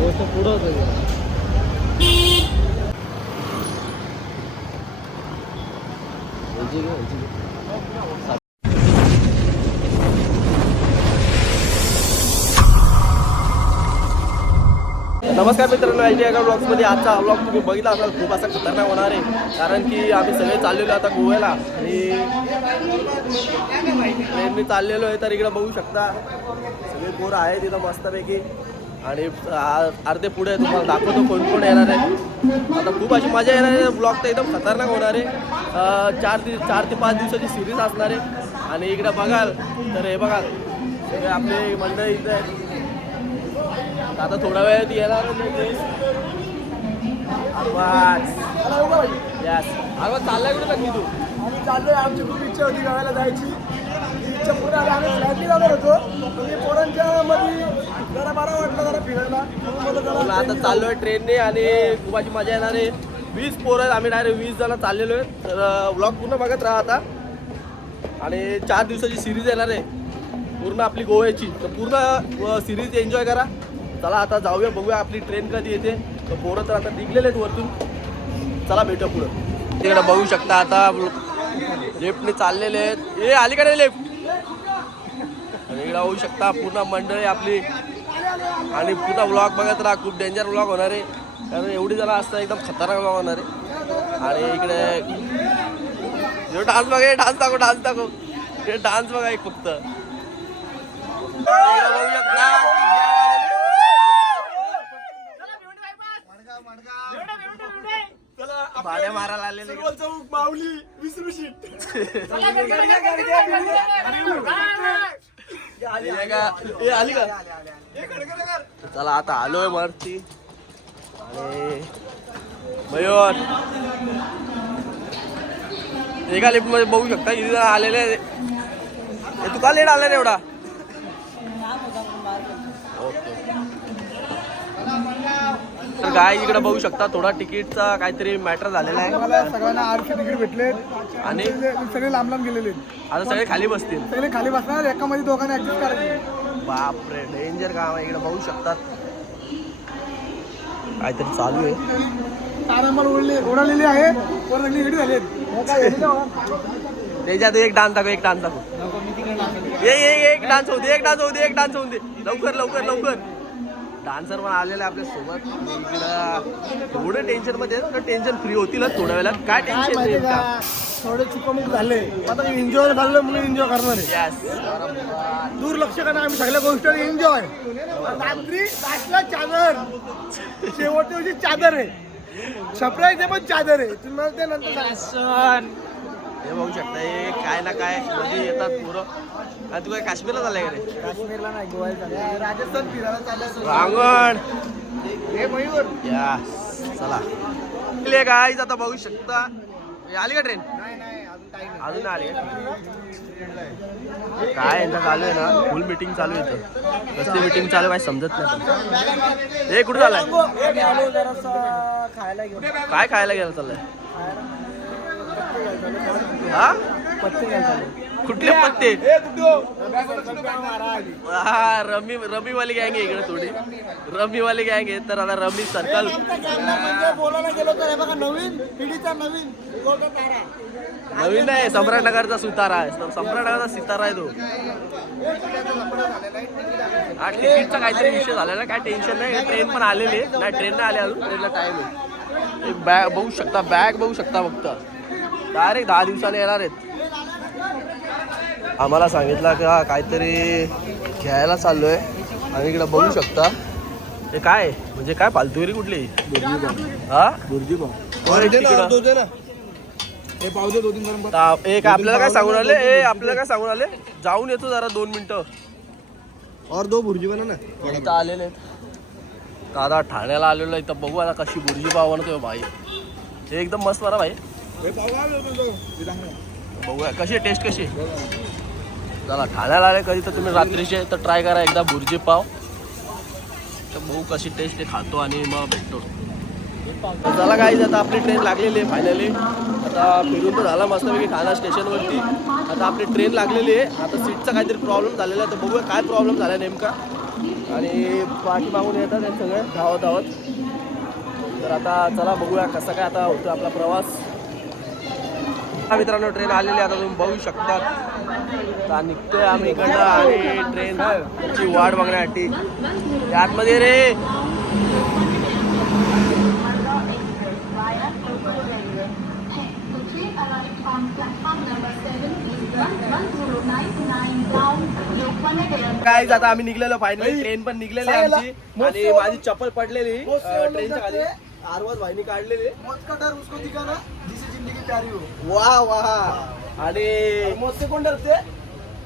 गोष्ट पुढं होतं. नमस्कार मित्रांनो, एच डी ब्लॉग्समध्ये आजचा हा ब्लॉग तुम्ही बघितला असाल. खूप असा खतरनाक होणार आहे, कारण की आम्ही सगळे चाललेलो आता गोव्याला आणि ट्रेनने चाललेलो आहे. तर इकडे बघू शकता सगळे पोरं आहे तिथं मस्तपैकी आणि अर्धे पुढे तुम्हाला दाखवतो कोण कोण येणार आहे. आता खूप अशी मजा येणार आहे. ब्लॉग तर एकदम खतरनाक होणार आहे. 4 ते 5 दिवसाची सिरीज असणार आहे. आणि इकडे बघाल तर हे बघाल सगळे आपले मंडळी इथं आहेत. आता थोडा वेळ येणार आवाज चाललाय कुठे नक्की तू? आम्ही चाललोय. आमची खूप इच्छा होती गावाला जायची. इच्छा पूर्ण आली. आम्ही फ्लॅटली जाणार होतो. पोरांच्या मध्ये जरा बरा वाटलं जरा फिरायला. आता चाललोय ट्रेनने आणि खूप अशी मजा येणार आहे. 20 पोरं आहेत. आम्ही डायरेक्ट 20 जण चाललेलो आहे. तर व्लॉग पूर्ण बघत राहा आता. आणि 4 दिवसाची सिरीज येणार आहे पूर्ण आपली गोव्याची. तर पूर्ण सिरीज एन्जॉय करा. चला आता जाऊया, बघूया आपली ट्रेन कधी येते. तर पोरं तर आता निघलेले आहेत वरतून. चला भेटू पुढं. तिकडे बघू शकता आता लेफ्टने चाललेले आहेत. ए अलीकडे लेफ्ट. आणि इकडे होऊ शकता पूर्ण मंडळी आपली. आणि पूर्ण व्लॉग बघत राहा. खूप डेंजर व्लॉग होणार आहे, कारण एवढी जण असतं एकदम खतरनाक व्लॉग होणार आहे. आणि इकडे डान्स बघा, डान्स दाखव. हे डान्स बघा एक फक्त. बघू शकता भाड्या मारायला आलेले माऊली 20 शीट. आली का? चला आता आलोय वरती. आणि मयूर एका लिफ्ट मध्ये बघू शकता किती जण आलेले. तू का लेट आला रे एवढा? तर गाय इकडे बघू शकता थोडा तिकीटचा काहीतरी मॅटर झालेला आहे. सगळ्यांना 800 तिकीट भेटले आणि सगळे लांब लांब गेलेले. आता सगळे खाली बसतील. सगळे खाली बसणार. एकामध्ये दोघांना ऍडजस्ट करायचे. बापरे डेंजर काम आहे. इकडे बघू शकतात काहीतरी चालू आहे. तारांबळ ओढालेली आहे. वर सगळी रेडी झाले. त्याच्यात एक डान्स दाखव. एक डान्स होऊ दे. लवकर डान्सर पण आलेला आहे आपल्या सोबत. थोडं टेन्शन मध्ये टेन्शन फ्री होतीलच थोड्या वेळात. काय टेन्शन नाही का? थोडे चुकामुक झाले. आता एन्जॉय झालं म्हणून एन्जॉय करणार आहे. दुर्लक्ष करा. आम्ही सगळ्या गोष्टी एन्जॉय. रात्री लास्टला चादर, शेवटच्या दिवशी चादर आहे. सरप्राईज आहे पण चादर आहे. तुम्हाला ते नंतर हे बघू शकता. हे काय ना काय मध्ये येतात पोरं. आणि तू काय काश्मीरला चाललाय का रे? काश्मीरला नाही, गोव्याला चाललंय. राजस्थान फिरायला चाललंय. रांगण हे मयूर या चला काय आता बघू शकता. आली का ट्रेन? अजून आली काय यांचा चालू आहे ना. फुल मीटिंग चालू आहे. कसली मीटिंग चालू आहे काय समजत नाही. हे कुठे चाललाय? काय खायला गेला चाललाय? हा पत्ते घ्यायला. कुठले पत्ते? हा रमीवाली गँग आहे इकडे. थोडी रमीवाली गँग आहे. तर आता रमी सर्कल म्हणजे बोलायला गेलो तर बघा नवीन पिढीचा नवीन नाही, सम्राटनगरचा सुतारा आहे. सम्राटनगरचा सितारा आहे तो. हा तिकीटचा काहीतरी विषय झालेला. काय टेन्शन नाही. ट्रेन पण आलेली आहे. नाही ट्रेन नाही आली अजून. ट्रेनला टाइम आहे. एक बॅग बघू शकता. फक्त डायरेक्ट 10 दिवसाने येणार आहेत. आम्हाला सांगितलं का काहीतरी घ्यायला चाललोय. आणि इकडे बघू शकता हे काय म्हणजे काय फालतुगिरी कुठली? हा बुर्जी पाव. एक आपल्याला काय सांगून आले. जाऊन येतो जरा 2 मिनिटं. और 2 भुर्जी बना ना. इथं आलेले आहेत. दादा ठाण्याला आलेलो आहे. इथं बघू आता कशी बुर्जी पाव बनवतोय भाई. हे एकदम मस्त बरं भाई. बघूया कशी टेस्ट कशी. चला ठाण्याला आले कधी तर तुम्ही रात्रीचे तर ट्राय करा एकदा बुर्जी पाव. तर बघू कशी टेस्ट आहे. खातो आणि मग भेटतो. चला काही आता आपली ट्रेन लागलेली आहे फायनली. आता फिरून तर झाला मस्तपैकी ठाणा स्टेशनवरती. आता आपली ट्रेन लागलेली आहे. आता सीटचा काहीतरी प्रॉब्लेम झालेला आहे. तर बघूया काय प्रॉब्लेम झाला नेमका. आणि पाठी मागून येतात हे सगळे धावत धावत. तर आता चला बघूया कसा काय आता होतो आपला प्रवास. मित्रांनो ट्रेन आलेली आता तुम्ही बघू शकतात. आता निघतोय आम्ही इकडनं आणि ट्रेनची वाट बघण्यासाठी आतमध्ये रे. काय आता आम्ही निघलेलो फायनली. ट्रेन पण निघलेली आहे आमची आणि माझी चप्पल पडलेली ट्रेनच्या खाली. आरवाज भाईनी काढलेली. वाह वाह. आणि मुझसे कौन डरते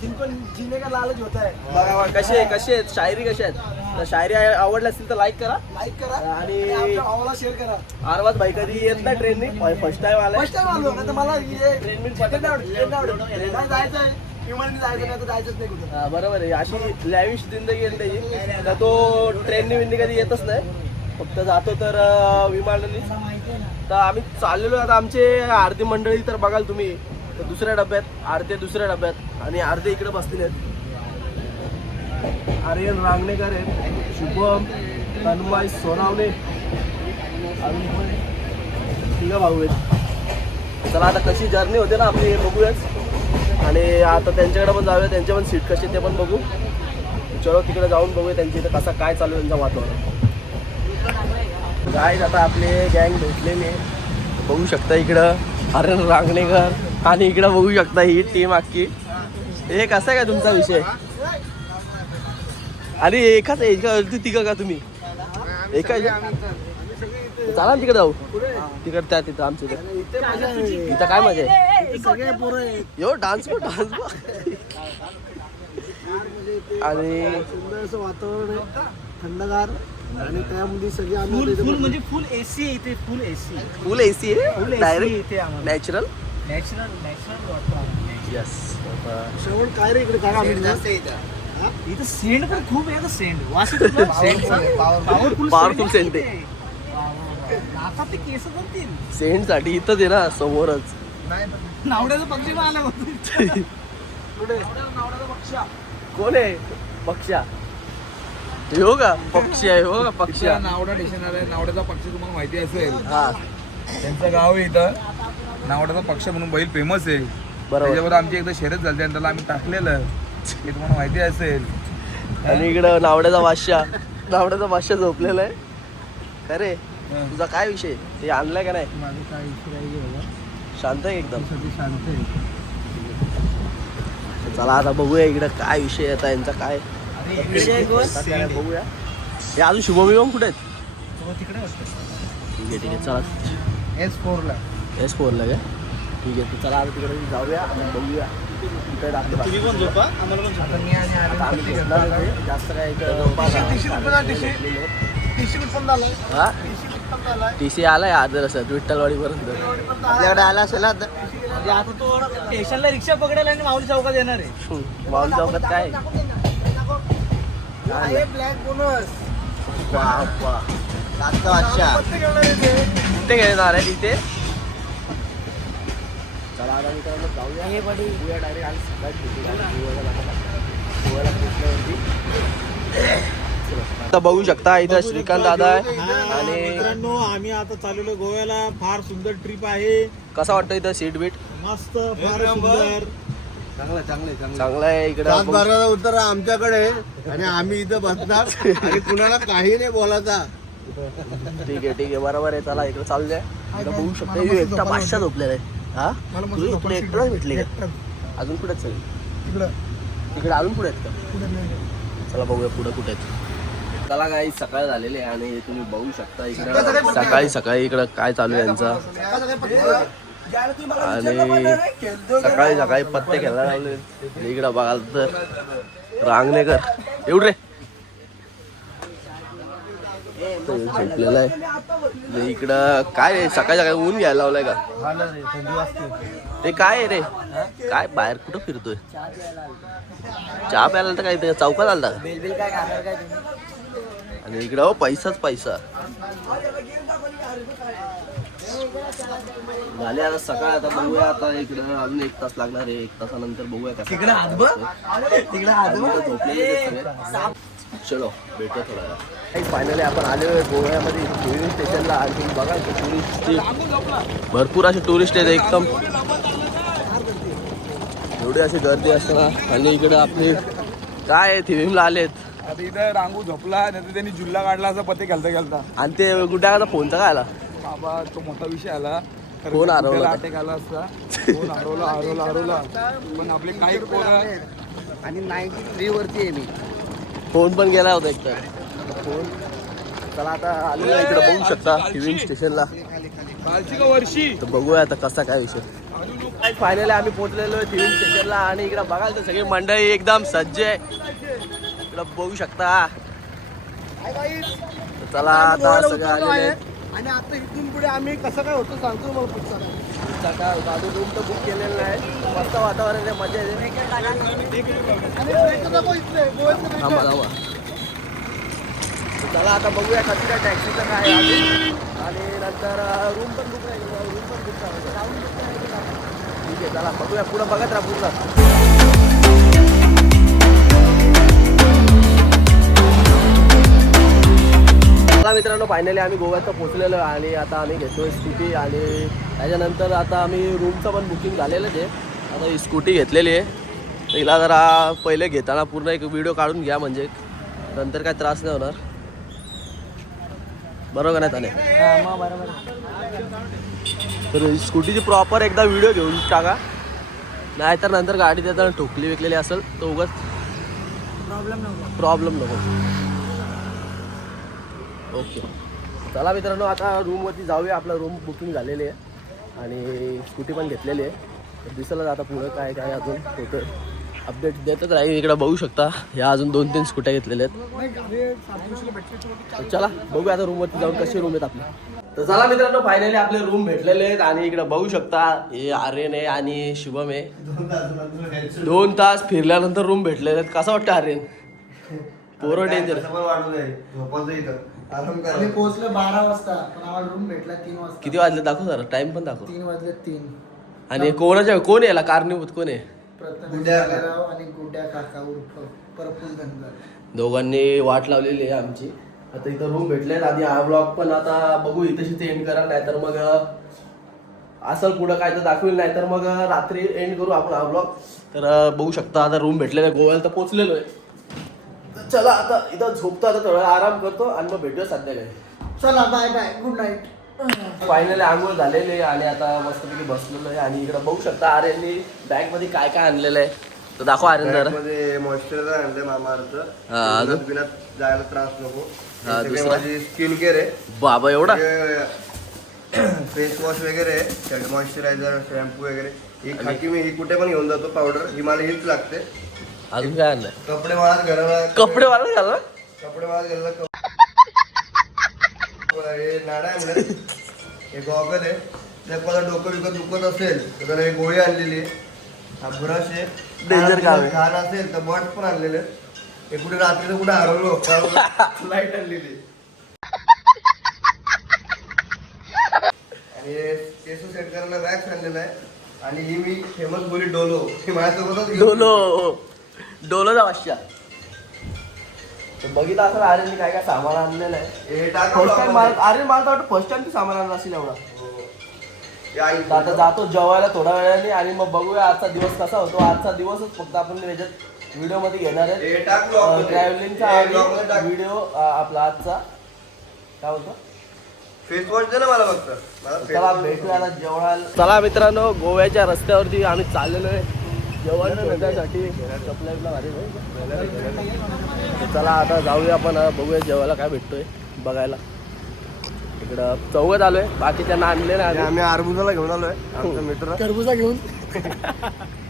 जिनको जीने का लालच होता है. बघा कसे आहेत शायरी कशा आहेत. तर शायरी आवडल्या असतील तर लाईक करा आणि आमच्या भावाला शेअर करा. आरवाज भाई कधी येत नाही ट्रेननी. फर्स्ट टाइम आला. फर्स्ट टाइम आलो ना तर मला ट्रेन जायचं विमानाने जायचं नाही तर जायचंच नाही कुठं. बरोबर आहे. अशी लॅविश जिंदगी आहे त्याची. तर तो ट्रेननी विंदी कधी येतच नाही. फक्त जातो तर विमानाने. तर आम्ही चाललेलो आता. आमचे अर्धी मंडळी तर बघाल तुम्ही तर दुसऱ्या डब्यात, अर्धे दुसऱ्या डब्यात आणि अर्धे इकडे बसलेले आहेत. आर्यन रांगणेकर आहेत, शुभम, तन्मय सोनावणे, तिघा भाऊ आहेत. चला आता कशी जर्नी होते ना आपली हे बघूयाच. आणि आता त्यांच्याकडे पण जाऊया. त्यांचे पण सीट कशी ते पण बघू. चलो तिकडे जाऊन बघूया त्यांच्या इथं कसा काय चालू आहे त्यांचं वातावरण. गाईज आता आपले गँग भेटलेले बघू शकता. इकडं आर्यन रांगणेकर आणि इकडं बघू शकता ही टीम अख्खी. हे कसा आहे का तुमचा विषय. आणि एकाच तिघं का तुम्ही एका चला तिकडे जाऊ. तिकडे त्या तिथं आमच्या इथं काय मजा आहे. सगळे पोरं यो डान्स आणि सुंदर असं वातावरण आहे थंडगार. आणि त्यामध्ये सगळे आम्ही म्हणजे फुल एसी आहे इथे. फुल एसी आहे डायरेक्ट इथे आम्हाला नॅचरल वाटतं. यस. श्रवण काय रे इकडे काय आम्ही इथं सेंड पण खूप आहे. सेंड पॉवरफुल सेंट आहे. नाकात ते केस बनतील. सेंट साठी इथंच आहे ना समोरच. नावड्याचा पक्षी पण आला कोण आहे पक्षा. हो का पक्षी आहे. हो का पक्षा. नावडा स्टेशन आहे. नावड्याचा पक्ष तुम्हाला माहिती असेल. हा त्यांचं गाव आहे इथं. नावड्याचा पक्ष म्हणून बैल फेमस आहे. बरोबर. त्याच्यावर आमची एकदा शर्यत झाली आणि त्याला आम्ही टाकलेलं हे तुम्हाला माहिती असेल. आणि इकडं नावड्याचा बादशाह झोपलेला आहे. अरे तुझा काय विषय ते आणलाय का नाही. माझं काय इथे शांत आहे एकदम. शांत आहे. चला आता बघूया इकडं काय विषय आता यांचा काय बघूया. हे अजून शुभम कुठे आहेत. तिकडे ठीक आहे चला. S4 ला S4 ला काय. ठीक आहे चला आता तिकडे जाऊया आणि बघूया. तुम्ही पण झोपा आम्हाला पण झोपा. मी आणि जास्त काय TC आलाय आदर असं विठ्ठलवाडी पर्यंत आपल्याकडे आला असेल आता. आता तो स्टेशनला रिक्षा पकडायला आणि माऊली चौकात येणार आहे. माऊली चौकात काय ब्लॅक बोनस कुठे घेणार आहे तिथे. चला आता मित्रांनो जाऊया. हे बघूया डायरेक्ट आता बघू शकता इथं श्रीकांत दादा आहे. आणि मित्रांनो आम्ही आता चाललेलो गोव्याला. फार सुंदर ट्रिप आहे. कसा वाटतं इथं सीट बीट. मस्त फार सुंदर चांगलं आहे इकडं. उत्तर आमच्याकडे आणि आम्ही इथं बसणार आणि कुणाला काही नाही बोलायचा. ठीक आहे बरोबर आहे. चला इकडे चाललंय. इकडे बघू शकता एकटा बादशाह झोपलेला आहे. हा तुला एकटाच भेटले का अजून कुठेच तिकडे अजून पुढे आहेत का. चला बघूया पुढे कुठे आहेत. चला काही सकाळ झालेली आहे आणि तुम्ही बघू शकता इकडं सकाळी इकडं काय चालू आहे यांचा. आणि सकाळी पत्ते खेळायला लावले इकडं बघाल तर रांगणेकर एवढं रे झोपलेलं आहे. इकडं काय सकाळी ऊन घ्यायला लावलंय का. ते काय आहे रे काय बाहेर कुठं फिरतोय. चहा प्यायला तर काय चौकात आलता का. आणि इकडं पैसा झाले आता सकाळ. आता बघूया आता इकडं अजून 1 तास लागणार आहे. 1 तासानंतर बघूया का. चलो भेटतो थोडा फायनली आपण आलो आहे गोव्यामध्ये टुरिस्ट स्टेशनला. आणि बघा टुरिस्ट भरपूर असे टुरिस्ट आहेत एकदम. एवढी अशी गर्दी असताना आणि इकडं आपली काय थिविमला आलेत. आता इथं रांगू झोपला नाही तर त्यांनी जुल्ला काढला असं पते खेळता खेळता. आणि ते गुड्डाचा फोनचा काय आला बाबा तो मोठा विषय आला. कोण हरवला? अटॅक आला असता. कोण हरवला पण आपले काही पोरं आणि 93 वरती आहे मी. फोन पण गेला होता एक तर फोन. चला आता आलेलो आहे इकडे बघू शकता थिविम स्टेशनला. कालची का वर्षी तर बघूया आता कसा काय विषय. फायनली आम्ही पोहोचलेलो आहे थिविम स्टेशनला. आणि इकडे बघाल तर सगळी मंडळी एकदम सज्ज आहे. इकडं बघू शकता. तर चला आता सगळं आलेलं आहे. आणि आता इथून पुढे आम्ही कसं काय होतं सांगतो मला पुढचा काय अजून रूम तर बुक केलेलं नाही. मस्त वातावरण आहे, मजा येते. थांबा थांबा. तर चला आता बघूया कशी काय टॅक्सीचं काय आहे अजून. आणि नंतर रूम पण बुक नाही केलं. रूम पण बुक करायचं. ठीक आहे चला बघूया पुढं बघत राहा पुढं. मित्रांनो फायनली आम्ही गोव्यात पोहोचलेलो आहे. आणि आता आम्ही घेतोय स्कूटी. आणि त्याच्यानंतर आता आम्ही रूमचं पण बुकिंग झालेलंच आहे. आता ही स्कूटी घेतलेली आहे. तिला जरा पहिले घेताना पूर्ण एक व्हिडिओ काढून घ्या म्हणजे नंतर काय त्रास नाही होणार. बरोबर नाही त्याने. तर स्कूटीची प्रॉपर एकदा व्हिडिओ घेऊन टाका. नाहीतर नंतर गाडी देताना ठोकली विकलेली असेल तर उगाच प्रॉब्लेम नको. ओके चला मित्रांनो आता रूमवरती जाऊया. आपलं रूम बुकिंग झालेली आहे आणि स्कूटी पण घेतलेली आहे. तर दिसेलच आता पुढं काय काय अजून होतं. अपडेट देतच राहील. इकडे बघू शकता ह्या अजून 2-3 स्कूट्या घेतलेल्या आहेत. तर चला बघूया आता रूमवरती जाऊन कशी रूम आहेत आपल्या. तर चला मित्रांनो फायनली आपले रूम भेटलेले आहेत. आणि इकडे बघू शकता हे आर्यन आहे आणि शुभम आहे. 2 तास फिरल्यानंतर रूम भेटलेले आहेत. कसं वाटतं आर्यन? पोरं डेंजर. आम्ही पोहोचलो 12 वाजता पण आम्हाला रूम भेटला 3 वाजता. किती वाजले दाखव जरा टाइम पण दाखव. 3 वाजले 3. आणि कोण याला कारणीभूत कोण आहे? प्रथम राव आणि गुड्या काका उर्फ प्रफुल्ल धनगर. दोघांनी वाट लावलेली आहे आमची. आता इथं रूम भेटले. आधी हा ब्लॉग पण आता बघू इथेच एंड करा. नाहीतर मग असेल पुढं काय तर दाखवेल. नाहीतर मग रात्री एंड करू आपण हा ब्लॉग. तर बघू शकता आता रूम भेटलेला आहे. गोव्याला तर पोहोचलेलो आहे. चला आता इथं झोपतो. आता थोडा आराम करतो आणि मग भेटूया संध्याकाळी. चला bye bye good night. Finally आंघोळ झालेली आहे आणि आता मस्तपैकी बसलेलो आहे. आणि इकडे बघू शकता आर्यननी बॅग मध्ये काय काय आणलेलं आहे. तर दाखव आर्यन जरा. मध्ये मॉइश्चरायझर आणले मामाअर्थचं. हा, अजून? बिनात जायला त्रास नको. हा, सगळे दुसरा? माझी स्किन केअर आहे. बाबा एवढा फेस वॉश वगैरे आहे. मॉइश्चरायझर शॅम्पू वगैरे. ही खाकी मी ही कुठे पण घेऊन जातो पावडर. ही मला हीच लागते. अजून काय आणलंय? कपडे वाळत घालायला. कपडे वाला घाला. कपडे वाळत घालायला हे नाडा आहे म्हणजे हे गॉगल आहे. जर मला डोकं विकत दुखत असेल तर त्याला हे गोळी आणलेली आहे. हा ब्रश आहे. Danger काम आहे. घाण असेल तर बॉट पण आणलेले. हे कुठे रात्रीचं कुठे हरवलो लाईट आणलेली. आणि केस सेट करायला वॅक्स आणलेला आहे. आणि ही मी फेमस गोळी डोलो ही माझ्यासोबतच डोलोचा वाश्या. बघितलं असं आर्यननी काय काय सामान आणलेलं आहे. हे टाका फर्स्ट टाइम ब्लॉगमध्ये. आर्यन मला तर वाटतं फर्स्ट टाइम ते सामान आणलं असेल एवढा. हे आई तर आता जातो जेवायला थोड्या वेळाने. आणि मग बघूया आजचा दिवस कसा होतो. आजचा दिवसच फक्त आपण याच्यात व्हिडिओ मध्ये घेणार आहे. हे टाक ब्लॉगमध्ये. ट्रॅव्हलिंगचा हे ब्लॉगमध्ये टाक. व्हिडिओ आपला आजचा काय होतं. फेस वॉश दे ना मला फक्त. मला face चला wash भेटूया आता जेवायला. चला मित्रांनो गोव्याच्या रस्त्यावरती आम्ही चाललेलो आहे जेवण भेटण्यासाठी. चला आता जाऊया आपण बघूया जेवायला काय भेटतोय बघायला. इकडं चौघत आलोय. बाकीच्यांना आणले नाही आणि आम्ही आरबुजाला घेऊन आलोय आमचा मित्र. टरबुजा घेऊन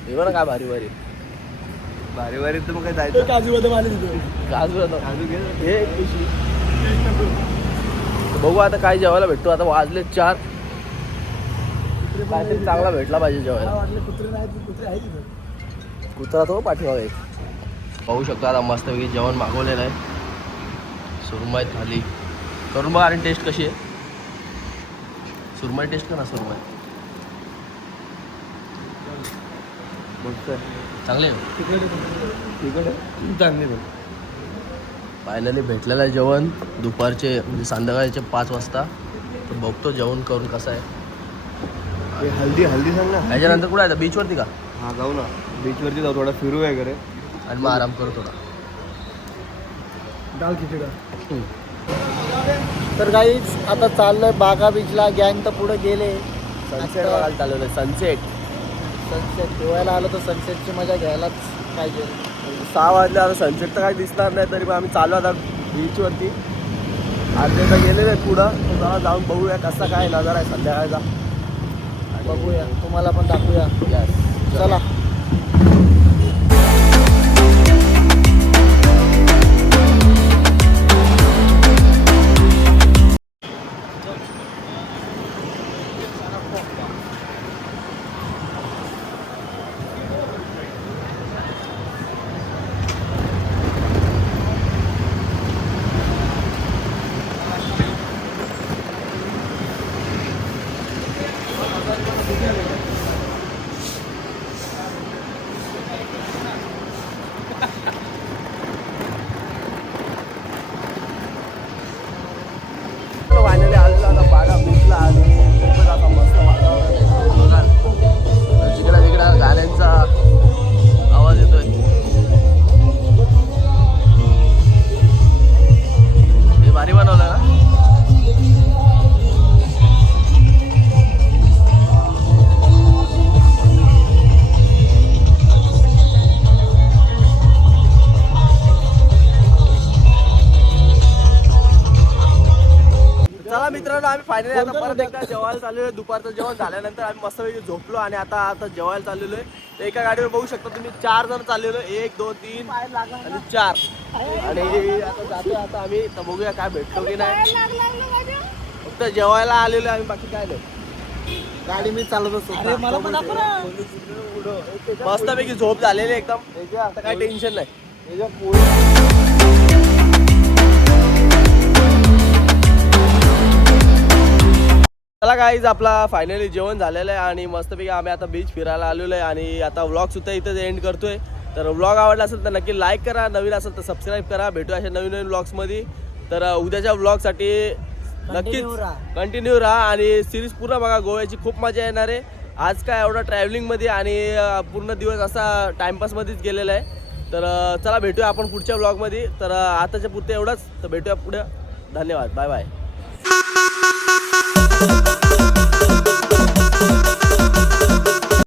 हे बघा काय भारी भारी भारी भारी तर मग काय जायचं. काजू बदाम आले तिथे. काजू घे एक पिशवी. बघू आता काय जेवायला भेटतो. आता वाजले 4. काहीतरी चांगला भेटला पाहिजे जेवायला. वाटलं कुत्रे नाही कुत्रे आहे तिथे. कुत्रा तो पाठीमागे एक. पाहू शकतो आता मस्तपैकी जेवण मागवलेलं आहे. सुरमई थाली करून बघा. आणि टेस्ट कशी आहे. सुरमई टेस्ट का ना सुरमई चांगले तिकडे चांगली पण फायनली भेटलेलं आहे जेवण दुपारचे म्हणजे संध्याकाळचे 5 वाजता. तर बघतो जेवण करून कसं आहे. हल्दी सांग ना. याच्यानंतर कुठे आहे बीचवरती का? हा जाऊ ना बीचवरती जाऊ थोडा फिरू वगैरे आणि मग आराम करू थोडा. डाळ खिचडा. तर काहीच आता चाललोय बागा बीचला. गँग तर पुढे गेले. सनसेट बघायला चाललेलं आहे. सनसेट गोव्याला आलो तर सनसेटची मजा घ्यायलाच पाहिजे. 6 वाजले. आता सनसेट तर काही दिसणार नाही तरी पण आम्ही चालू आता बीचवरती. अर्धे तर गेलेले आहेत पुढं. तर जरा जाऊन बघूया कसा काय नजारा आहे संध्याकाळचा. बघूया तुम्हाला पण दाखवूया. चला. फायनली आलेलो आता बागा बीचला आणि खूपच आता मस्त वातावरण आहे. बघाल तर जिकडे तिकडे गाड्यांचा आवाज येतोय. हे भारी बनवलं ना. चला मित्रांनो आम्ही फायनली आता परत एकदा जेवायला चाललेलो आहे. दुपारचं जेवण झाल्यानंतर आम्ही मस्तपैकी झोपलो आणि आता जेवायला चाललेलो आहे. तर एका गाडीवर बघू शकता तुम्ही 4 जण चाललेलो आहे. 1 2 3 आणि 4 आणि आता जातोय आता आम्ही. तर बघूया काय भेटतो की नाही. फक्त जेवायला आलेलो आहे आम्ही बाकी काय नाही. गाडी मी चालवत असतो. मला पण दाखव ना. मस्तपैकी झोप झालेली आहे एकदम. आता काय टेन्शन नाही. चला गाईज आपला फायनली जेवण झालेलं आहे आणि मस्तपैकी आम्ही आता बीच फिरायला आलेलो आहे आणि आता व्लॉग सुद्धा इथेच एंड करतोय. तर व्लॉग आवडला असेल तर नक्की लाईक करा. नवीन असेल तर सबस्क्राईब करा. भेटूया अशा नवीन नवीन व्लॉग्समध्ये. तर उद्याच्या व्लॉगसाठी नक्कीच कंटिन्यू राहा आणि सिरीज पूर्ण बघा. गोव्याची खूप मजा येणार आहे. आज काय एवढा ट्रॅव्हलिंगमध्ये आणि पूर्ण दिवस असा टाइमपासमध्येच गेलेला आहे. तर चला भेटूया आपण पुढच्या व्लॉगमध्ये. तर आताच्या पुरते एवढंच. तर भेटूया पुढे. धन्यवाद. Bye bye.